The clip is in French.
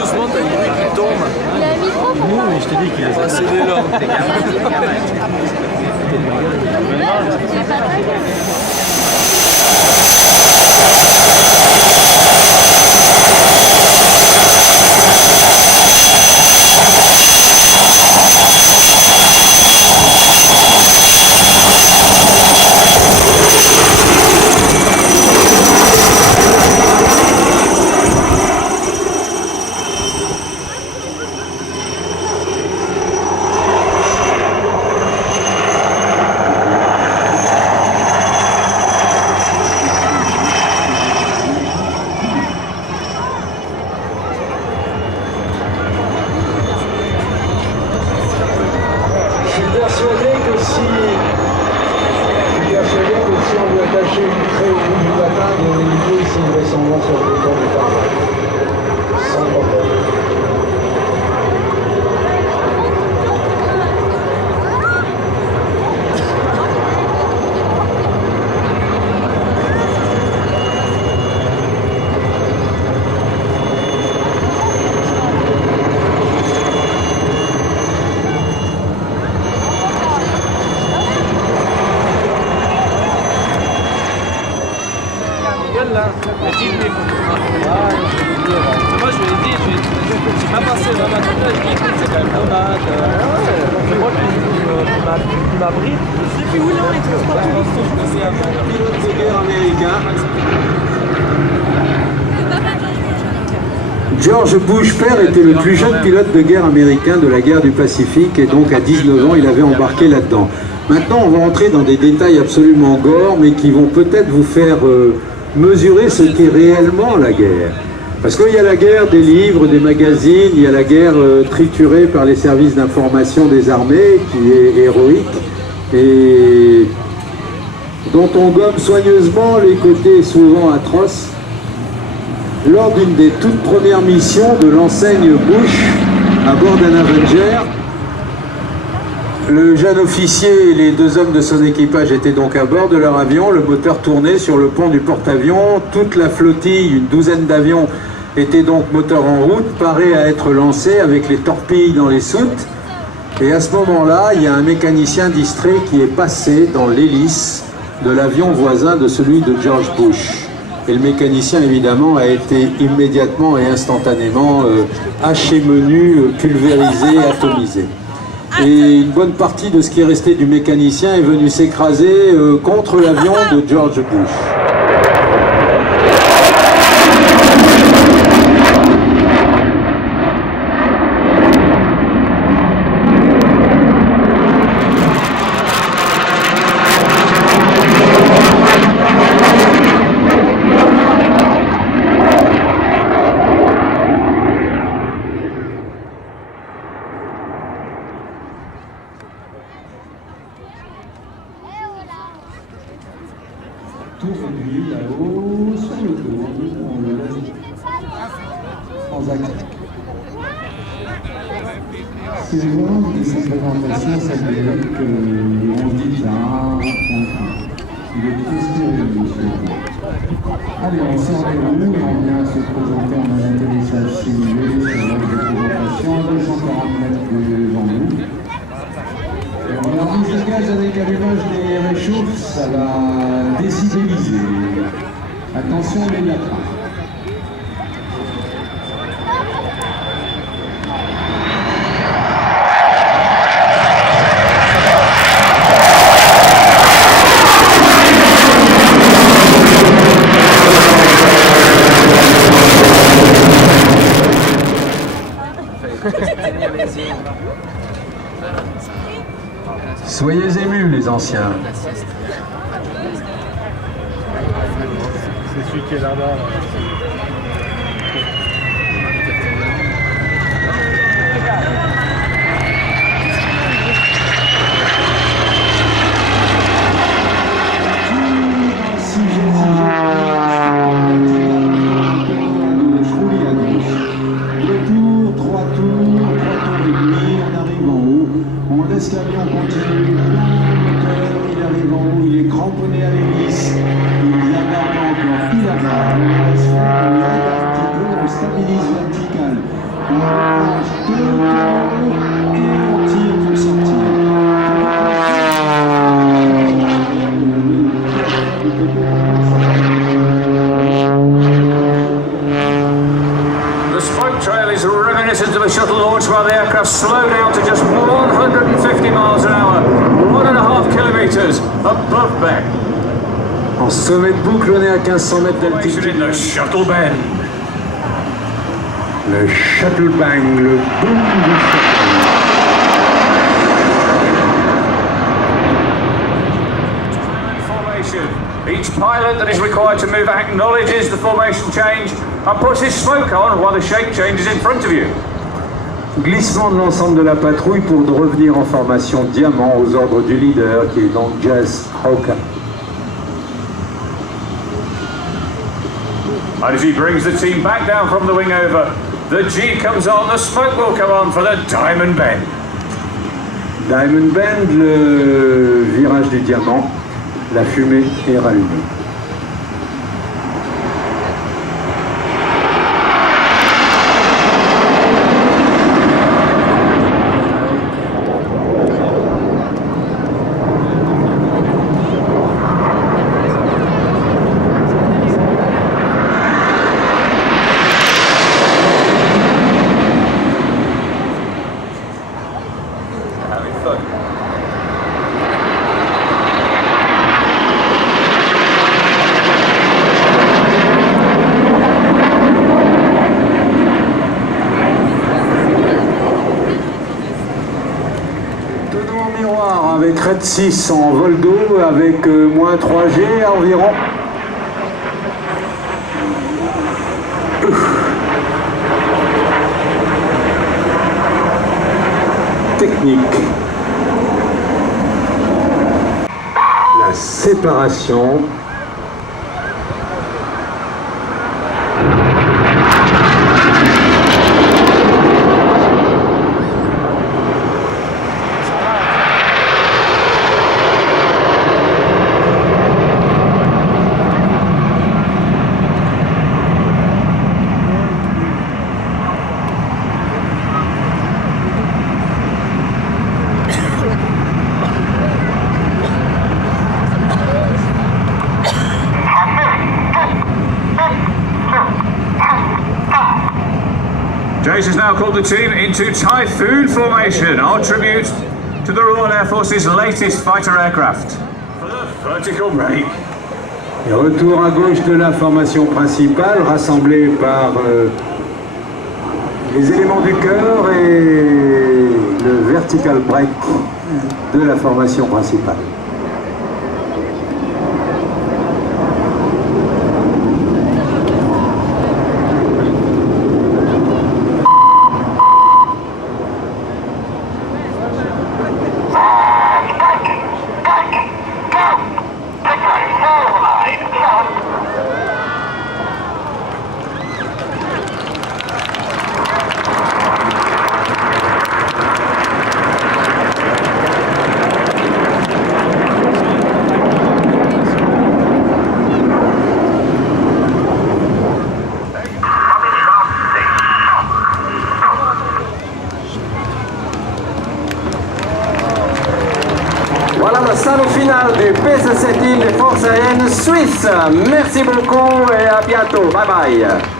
doucement, t'as une bruit qui tombe. Il a un micro pour Oui, mais je t'ai dit qu'il Ah, c'est des là. Moi je lui ai dit, j'ai pas passé dans ma tête, je dis que c'est quand même dommage. C'est moi qui m'abrite. Depuis où il est transportiste? C'est un pilote de guerre américain. George Bush père était le plus jeune pilote de guerre américain de la guerre du Pacifique et donc à 19 ans il avait embarqué là-dedans. Maintenant on va entrer dans des détails absolument gore mais qui vont peut-être vous faire mesurer ce qu'est réellement la guerre. Parce qu'il y a la guerre des livres, des magazines, il y a la guerre triturée par les services d'information des armées qui est héroïque et dont on gomme soigneusement les côtés souvent atroces. Lors d'une des toutes premières missions de l'enseigne Bush à bord d'un Avenger, le jeune officier et les deux hommes de son équipage étaient donc à bord de leur avion, le moteur tournait sur le pont du porte-avions, toute la flottille, une douzaine d'avions étaient donc moteur en route, parés à être lancés avec les torpilles dans les soutes. Et à ce moment-là, il y a un mécanicien distrait qui est passé dans l'hélice de l'avion voisin de celui de George Bush. Et le mécanicien, évidemment, a été immédiatement et instantanément haché menu, pulvérisé, atomisé. Et une bonne partie de ce qui est resté du mécanicien est venu s'écraser contre l'avion de George Bush. Tout réduit là-haut, sur le dos, on le laisse sans accès. C'est vraiment de cette présentation, ça veut dire qu'on dit là, il est tout sérieux, monsieur. Allez, on sort les roues et on vient se présenter en un atterrissage simulé sur l'axe de présentation à 240 mètres devant nous. On a mis le gaz avec allumage des réchauffes, ça va décidéliser. Attention les lapins. Soyez émus les anciens. C'est celui qui est là-bas. L'avion continue, il arrive en haut, il est cramponné à l'hélice, il agarde encore, il agarde, on laisse faire, on l'aide un petit peu, on stabilise vertical, slow down to just 150 miles an hour, 1.5 kilometers above Ben. En sommet de boucle, on est à 1500 mètres Formation d'altitude. in the Shuttle Bend. Le shuttle bang, le boom du shuttle. Formation. Each pilot that is required to move acknowledges the formation change and puts his smoke on while the shape changes in front of you. Glissement de l'ensemble de la patrouille pour revenir en formation diamant aux ordres du leader qui est donc Jess Hawker. And as he brings the team back down from the wing over, the G comes on, the smoke will come on for the Diamond Bend. Diamond Bend, le virage du diamant, la fumée est rallumée. Avec Red 6 en vol d'eau avec moins 3G environ. Technique. La séparation. Jace has now called the team into Typhoon formation, our tribute to the Royal Air Force's latest fighter aircraft. For the vertical break. Et retour à gauche de la formation principale, rassemblée par les éléments du cœur et le vertical break de la formation principale. Voilà le salon final du PC7 des Forces Aériennes Suisses. Merci beaucoup et à bientôt. Bye bye.